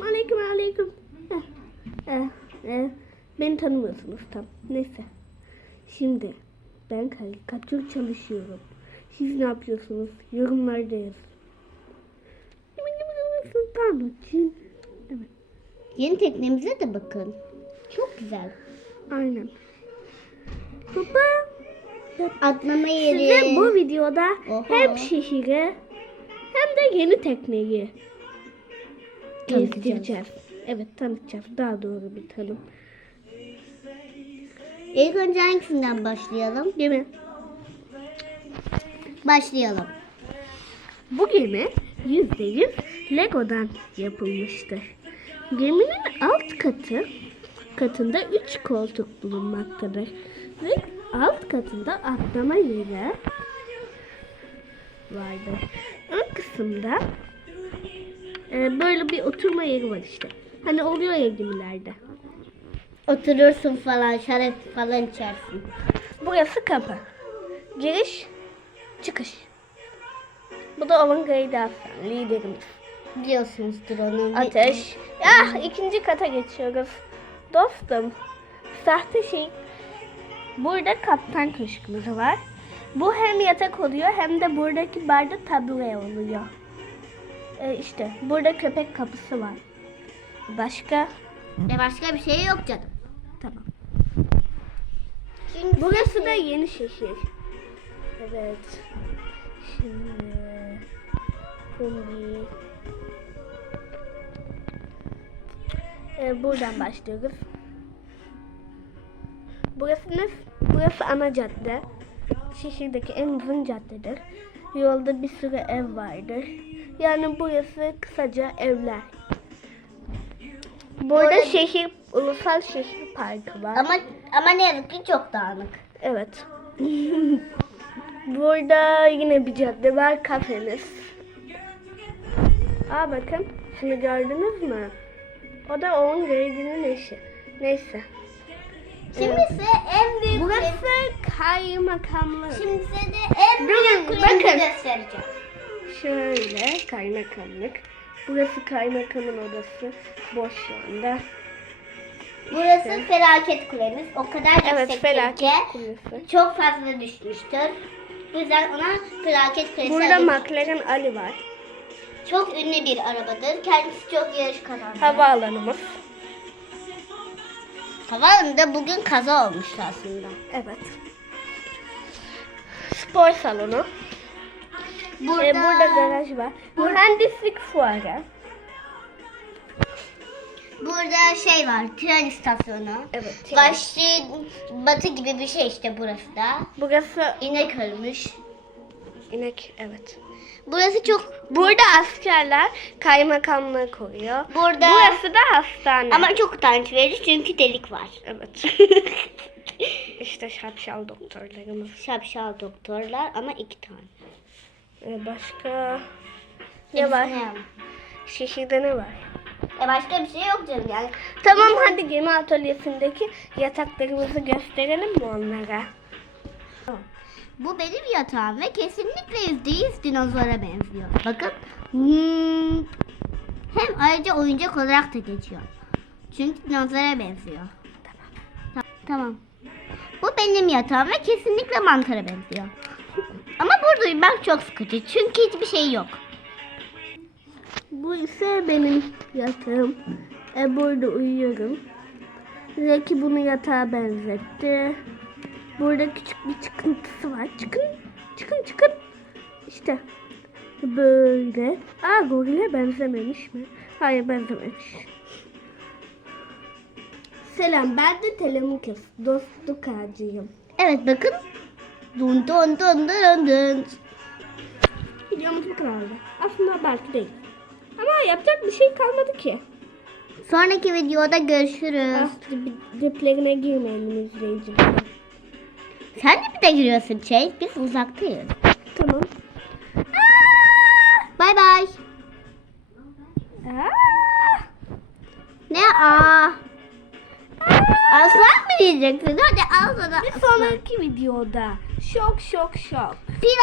aleyküm aleyküm aleyküm. Eh, eh, beni tanımıyorsunuz tam. Neyse. Şimdi ben karikatür çalışıyorum. Siz ne yapıyorsunuz? Yorumlarda yazın. Sultan için. Evet. Yeni teknemize de bakın. Çok güzel. Aynen. Baba Atlama yeri. size bu videoda Oho. hem şehri hem de yeni tekneyi Tanıtacağız. Evet tanıtacağız. Daha doğru bir tanım. İlk önce hangisinden başlayalım? Gemi. Başlayalım. Bu gemi %100 Lego'dan yapılmıştır. Geminin alt katı katında 3 koltuk bulunmaktadır. Ve alt katında atlama yeri vardır. Ön kısımda e, böyle bir oturma yeri var işte. Hani oluyor ya gemilerde. Oturursun falan, şarap falan içersin. Burası kapı. Giriş, çıkış. Bu da Avangay'da Aslan, liderimiz. Biliyorsunuzdur onu. Ateş. Ah ikinci kata geçiyoruz. Dostum. Sahte şey. Burada kaptan köşkümüz var. Bu hem yatak oluyor hem de buradaki barda tabure oluyor. Ee, işte burada köpek kapısı var. Başka? E başka bir şey yok canım. Tamam. Şimdi Burası da yeni şehir. Evet. Şimdi Kumbi. Ee, buradan başlıyoruz. Burası ne? Burası ana cadde. Şehirdeki en uzun caddedir. Yolda bir sürü ev vardır. Yani burası kısaca evler. Burada Burada- şehir, ulusal şehir parkı var. ama ama ne yazık ki çok dağınık. Evet. Burada yine bir cadde var, kafemiz. Aa bakın, şunu gördünüz mü? O da onun Grady'nin eşi. Neyse. Şimdi ise en büyük Burası kaymakamlık. Şimdi size de en Durun, büyük bakın. göstereceğim. Şöyle kaymakamlık. Burası kaymakamın odası. Boş şu anda. Burası felaket kulemiz. O kadar Evet, yüksek felaket ki kulesi. çok fazla düşmüştür. Bu yüzden ona felaket kulesi Burada adı- McLaren Ali var. Çok ünlü bir arabadır. Kendisi çok yarış kazandı. Havaalanımız. Havaalanında bugün kaza olmuştu aslında. Evet. Spor salonu. Burada, Ee, burada garaj var. Mühendislik fuarı. burada şey var. Tren istasyonu. Evet. Başlı batı gibi bir şey işte burası da. Burası İnek ölmüş. inek evet. Burası çok Burada askerler kaymakamlığı koruyor. Burada- Burası da hastane. ama çok utanç verici çünkü delik var. evet. işte şapşal doktorlarımız. Şapşal doktorlar ama iki tane. Ee, başka ne var? Şehirde ne var? E başka bir şey yok canım yani. Tamam hadi gemi atölyesindeki yataklarımızı gösterelim mi onlara? Tamam. Bu benim yatağım ve kesinlikle yüzde yüz dinozora benziyor. Bakın. Hmm. Hem ayrıca oyuncak olarak da geçiyor. Çünkü dinozora benziyor. Ta- Tamam. Bu benim yatağım ve kesinlikle mantara benziyor. Ama burada uyumak çok sıkıcı çünkü hiçbir şey yok. Bu ise benim yatağım. E, burada uyuyorum. Zeki bunu yatağa benzetti. Burada küçük bir çıkıntısı var. Çıkın, çıkın, çıkın. İşte böyle. Aa gorile benzememiş mi? Hayır benzememiş. Selam ben de Telemukes. Dostluk ağacıyım. Evet bakın. Dun dun dun dun dun. Videomuz bu kadardı. Aslında belki değil. Ama yapacak bir şey kalmadı ki. Sonraki videoda görüşürüz. Ah, dip- diplerine girmeyelim izleyiciler. Sen de bir de giriyorsun şey. Biz uzaktayız. Tamam. Bay bay. Aa! Ne aa? Aslan mı diyeceksin? Hadi al sana. Bir sonraki videoda şok şok şok. Bir